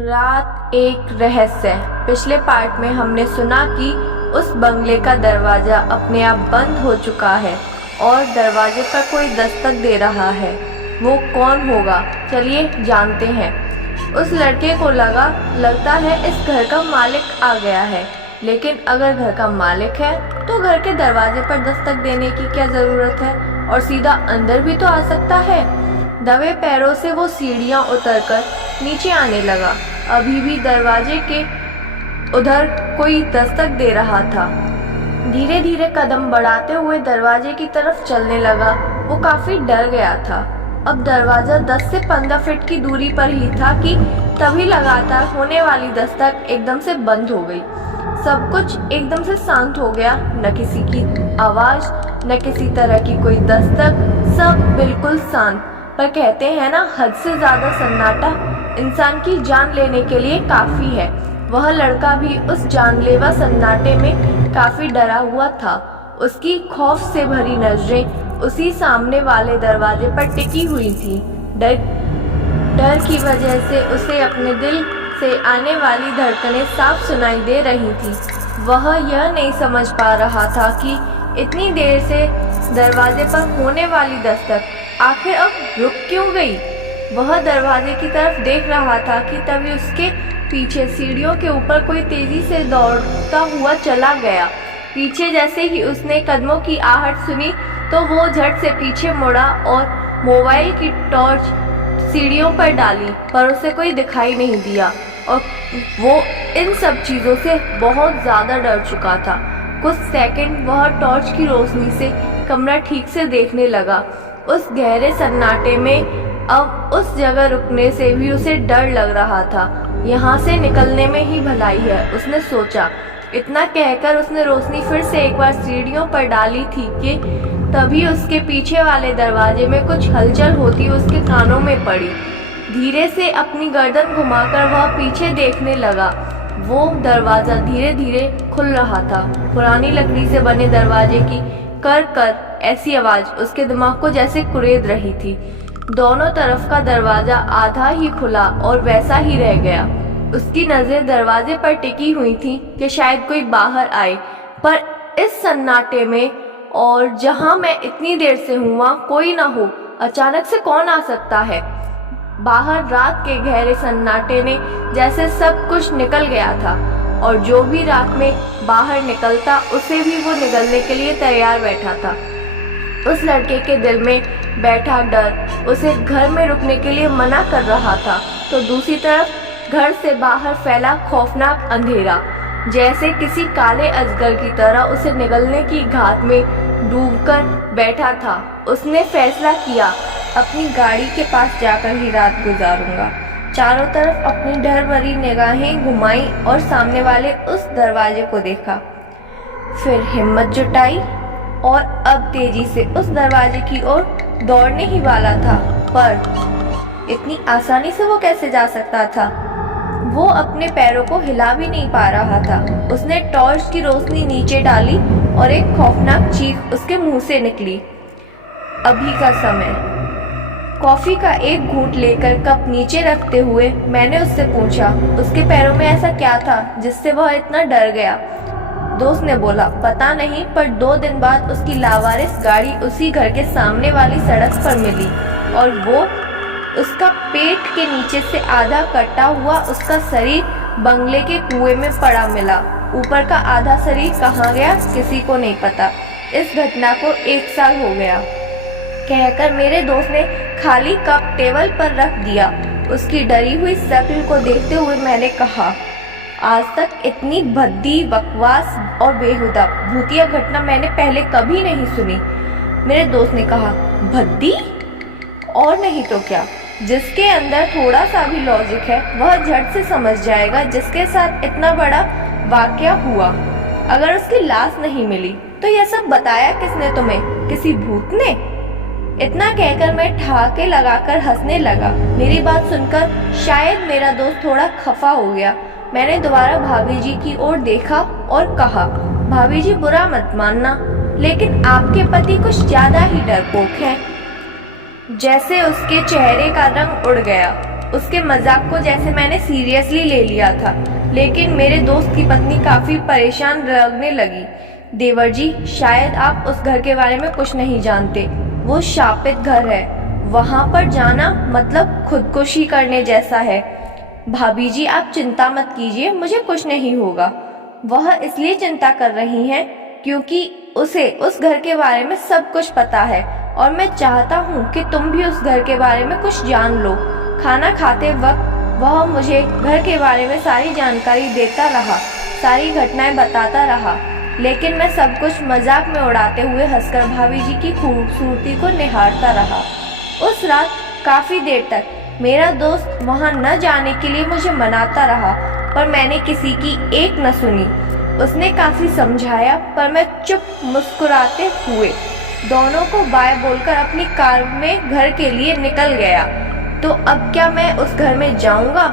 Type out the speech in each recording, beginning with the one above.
रात एक रहस्य। पिछले पार्ट में हमने सुना कि उस बंगले का दरवाजा अपने आप बंद हो चुका है और दरवाजे पर कोई दस्तक दे रहा है। वो कौन होगा, चलिए जानते हैं। उस लड़के को लगता है इस घर का मालिक आ गया है, लेकिन अगर घर का मालिक है तो घर के दरवाजे पर दस्तक देने की क्या जरूरत है, और सीधा अंदर भी तो आ सकता है। दबे पैरों से वो सीढ़ियां उतरकर नीचे आने लगा। अभी भी दरवाजे के उधर कोई दस्तक दे रहा था। धीरे धीरे कदम बढ़ाते हुए दरवाजे की तरफ चलने लगा। वो काफी डर गया था। अब दरवाजा 10 से 15 फीट की दूरी पर ही था कि तभी लगातार होने वाली दस्तक एकदम से बंद हो गई। सब कुछ एकदम से शांत हो गया। न किसी की आवाज, न किसी तरह की कोई दस्तक, सब बिल्कुल शांत। पर कहते हैं ना, हद से ज्यादा सन्नाटा इंसान की जान लेने के लिए काफी है। वह लड़का भी उस जानलेवा सन्नाटे में काफी डरा हुआ था। उसकी खौफ से भरी नजरें उसी सामने वाले दरवाजे पर टिकी हुई थी। डर की वजह से उसे अपने दिल से आने वाली धड़कनें साफ सुनाई दे रही थी। वह यह नहीं समझ पा रहा था कि इतनी देर से दरवाजे पर होने वाली दस्तक आखिर अब रुक क्यों गई। वह दरवाजे की तरफ देख रहा था कि तभी उसके पीछे सीढ़ियों के ऊपर कोई तेजी से दौड़ता हुआ चला गया। पीछे जैसे ही उसने कदमों की आहट सुनी तो वो झट से पीछे मुड़ा और मोबाइल की टॉर्च सीढ़ियों पर डाली, पर उसे कोई दिखाई नहीं दिया और वो इन सब चीज़ों से बहुत ज़्यादा डर चुका था। कुछ सेकंड वह टॉर्च की रोशनी से कमरा ठीक से देखने लगा। उस गहरे सन्नाटे में अब उस जगह रुकने से भी उसे डर लग रहा था। यहाँ से निकलने में ही भलाई है, उसने सोचा। इतना कहकर उसने रोशनी फिर से एक बार सीढ़ियों पर डाली थी कि तभी उसके पीछे वाले दरवाजे में कुछ हलचल होती उसके कानों में पड़ी। धीरे से अपनी गर्दन घुमाकर वह पीछे देखने लगा। वो दरवाजा धीरे धीरे खुल रहा था। पुरानी लकड़ी से बने दरवाजे की कर कर ऐसी आवाज उसके दिमाग को जैसे कुरेद रही थी। दोनों तरफ का दरवाजा आधा ही खुला और वैसा ही रह गया। उसकी नजर दरवाजे पर टिकी हुई थी कि शायद कोई बाहर आए, पर इस सन्नाटे में और जहां मैं इतनी देर से हूँ वहाँ कोई ना हो। अचानक से कौन आ सकता है। बाहर रात के गहरे सन्नाटे ने जैसे सब कुछ निकल गया था, और जो भी रात में बाहर निकलता उसे भी वो निकलने के लिए तैयार बैठा था। उस लड़के के दिल में बैठा डर उसे घर में रुकने के लिए मना कर रहा था, तो दूसरी तरफ घर से बाहर फैला खौफनाक अंधेरा जैसे किसी काले अजगर की तरह उसे निगलने की घात में डूबकर बैठा था। उसने फैसला किया, अपनी गाड़ी के पास जाकर ही रात गुजारूंगा। चारों तरफ अपनी डर भरी निगाहें घुमाई और सामने वाले उस दरवाजे को देखा। फिर हिम्मत जुटाई और अब तेजी से उस दरवाजे की ओर दौड़ने ही वाला था, पर इतनी आसानी से वो कैसे जा सकता था। वो अपने पैरों को हिला भी नहीं पा रहा था। उसने टॉर्च की रोशनी नीचे डाली और एक खौफनाक चीख उसके मुंह से निकली। अभी का समय। कॉफी का एक घूंट लेकर कप नीचे रखते हुए मैंने उससे पूछा, उसके पैरों में ऐसा क्या था जिससे वह इतना डर गया। दोस्त ने बोला, पता नहीं, पर 2 दिन बाद उसकी लावारिस गाड़ी उसी घर के सामने वाली सड़क पर मिली और वो उसका पेट के नीचे से आधा कटा हुआ उसका शरीर बंगले के कुएं में पड़ा मिला। ऊपर का आधा शरीर कहाँ गया किसी को नहीं पता। इस घटना को 1 साल हो गया, कहकर मेरे दोस्त ने खाली कप टेबल पर रख दिया। उसकी डरी हुई शक्ल को देखते हुए मैंने कहा, आज तक इतनी भद्दी, बकवास और बेहुदा भूतिया घटना मैंने पहले कभी नहीं सुनी। मेरे दोस्त ने कहा, भद्दी? और नहीं तो क्या। जिसके अंदर थोड़ा सा भी लॉजिक है वह झट से समझ जाएगा जिसके साथ इतना बड़ा वाकया हुआ। अगर उसकी लाश नहीं मिली तो यह सब बताया किसने तुम्हें? किसी भूत ने? इतना कहकर मैं ठहाके लगाकर हंसने लगा। मेरी बात सुनकर शायद मेरा दोस्त थोड़ा खफा हो गया। मैंने दोबारा भाभी जी की ओर देखा और कहा, भाभी जी बुरा मत मानना, लेकिन आपके पति कुछ ज्यादा ही डरपोक हैं। जैसे उसके चेहरे का रंग उड़ गया। उसके मजाक को जैसे मैंने सीरियसली ले लिया था, लेकिन मेरे दोस्त की पत्नी काफी परेशान लगने लगी। देवर जी, शायद आप उस घर के बारे में कुछ नहीं जानते। वो शापित घर है। वहां पर जाना मतलब खुदकुशी करने जैसा है। भाभी जी, आप चिंता मत कीजिए, मुझे कुछ नहीं होगा। वह इसलिए चिंता कर रही हैं क्योंकि उसे उस घर के बारे में सब कुछ पता है और मैं चाहता हूँ कि तुम भी उस घर के बारे में कुछ जान लो। खाना खाते वक्त वह मुझे घर के बारे में सारी जानकारी देता रहा, सारी घटनाएं बताता रहा, लेकिन मैं सब कुछ मजाक में उड़ाते हुए हंसकर भाभी जी की खूबसूरती को निहारता रहा। उस रात काफी देर तक मेरा दोस्त वहां न जाने के लिए मुझे मनाता रहा, पर मैंने किसी की एक न सुनी। उसने काफी समझाया, पर मैं चुप मुस्कुराते हुए दोनों को बाय बोलकर अपनी कार में घर के लिए निकल गया। तो अब क्या मैं उस घर में जाऊंगा?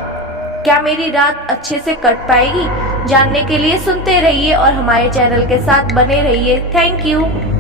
क्या मेरी रात अच्छे से कट पाएगी? जानने के लिए सुनते रहिए और हमारे चैनल के साथ बने रहिए। Thank you.